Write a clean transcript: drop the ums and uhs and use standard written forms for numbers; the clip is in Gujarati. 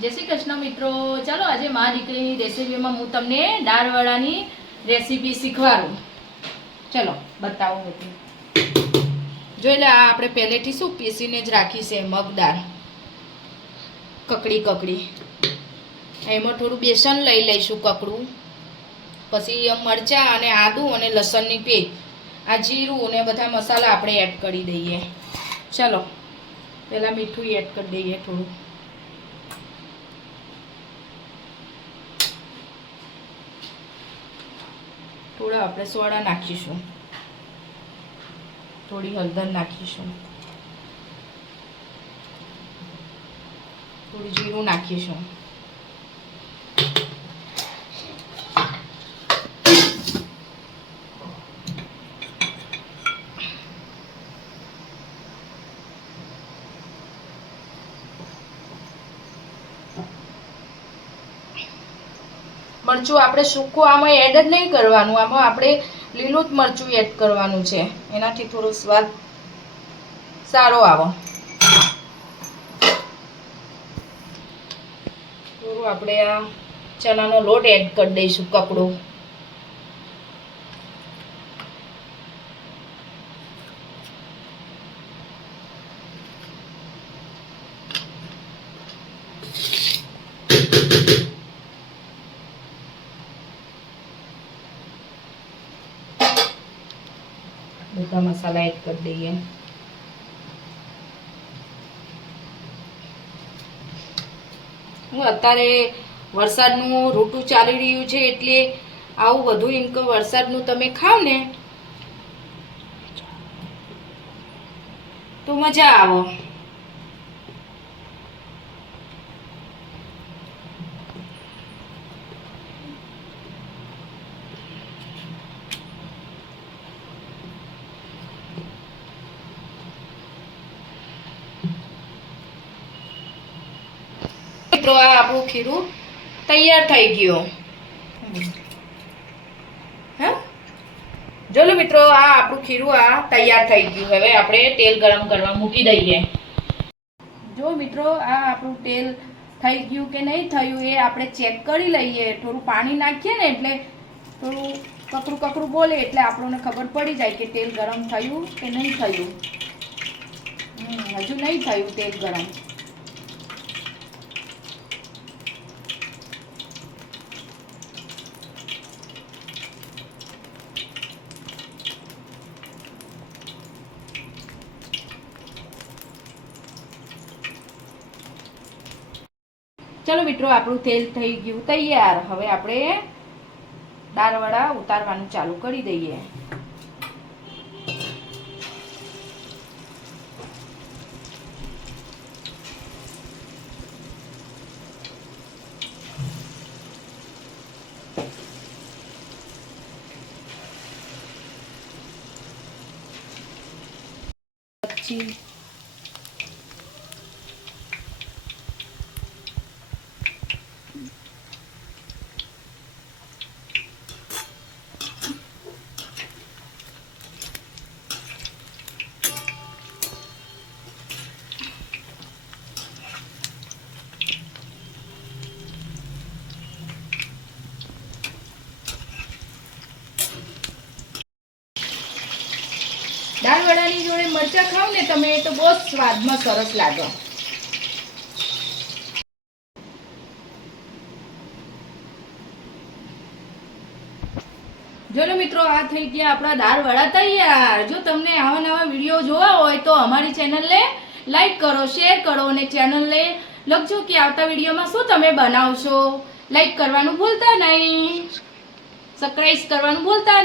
जय श्री कृष्ण मित्रों। चलो आज मां दीकरीनी रेसिपीमां हूँ तमने दाळवडानी रेसिपी शीखवाडुं। चलो बतावुं बधुं। जोई लो आ आपणे पहेलेथी शुं पीसीने ज राखी छे मग दाळ ककड़ी ककड़ी। एमां थोडुं बेसन लई लईशुं ककड़ुं, पछी मरचा अने आदू अने लसणनी पेस्ट, आ जीरुं ने बधा मसाला आपणे एड करी दईए। चलो पहेला मीठुं एड करी दईए थोडुं, थोड़ा આપણે સોડા નાખીશું, થોડી હળદર નાખીશું, થોડું જીરું નાખીશું, मरचું આપણે સૂકું આમાં એડ જ નહીં કરવાનું, આમાં આપણે લીલું જ મરચું એડ કરવાનું છે, એનાથી થોડો સ્વાદ સારો આવે। થોડું આપણે આ ચણાનો લોટ એડ કરી દઈશું કકડો, બધા મસાલા એડ કરી દઈએ। હું અત્યારે વરસાદનું ઋતુ ચાલી રહ્યું છે એટલે આવું બધું એમ કે વરસાદનું તમે ખાવ ને તો મજા આવે। મિત્રો આ આપણું ખીરું તૈયાર થઈ ગયું। હા જો લો મિત્રો આ આપણું ખીરું આ તૈયાર થઈ ગયું। હવે આપણે તેલ ગરમ કરવા મૂકી દઈએ। જો મિત્રો આ આપણું તેલ થઈ ગયું કે નહીં થયું એ આપણે ચેક કરી લઈએ। થોડું પાણી નાખીએ ને એટલે થોડું કકરું કકરું બોલે એટલે આપણને ખબર પડી જાય કે તેલ ગરમ થયું કે નહીં થયું। હજુ નહીં થયું તેલ ગરમ। चलो मित्रों આપણું તેલ થઈ ગયું તૈયાર। હવે આપણે દાળવડા ઉતારવાનું ચાલુ કરી દઈએ। પછી દાળવડાની જોડે મરચા ખાવ ને તમે તો બહુ સ્વાદમાં સરસ લાગે। જો મિત્રો આ થઈ ગયા આપણા દાળવડા તૈયાર। જો તમને આવા નવા વિડીયો જોવા હોય તો અમારી ચેનલને લાઈક કરો, શેર કરો અને ચેનલને લખજો કે આવતા વિડીયોમાં શું તમે બનાવશો। લાઈક કરવાનું ભૂલતા નહીં, સબસ્ક્રાઇબ કરવાનું ભૂલતા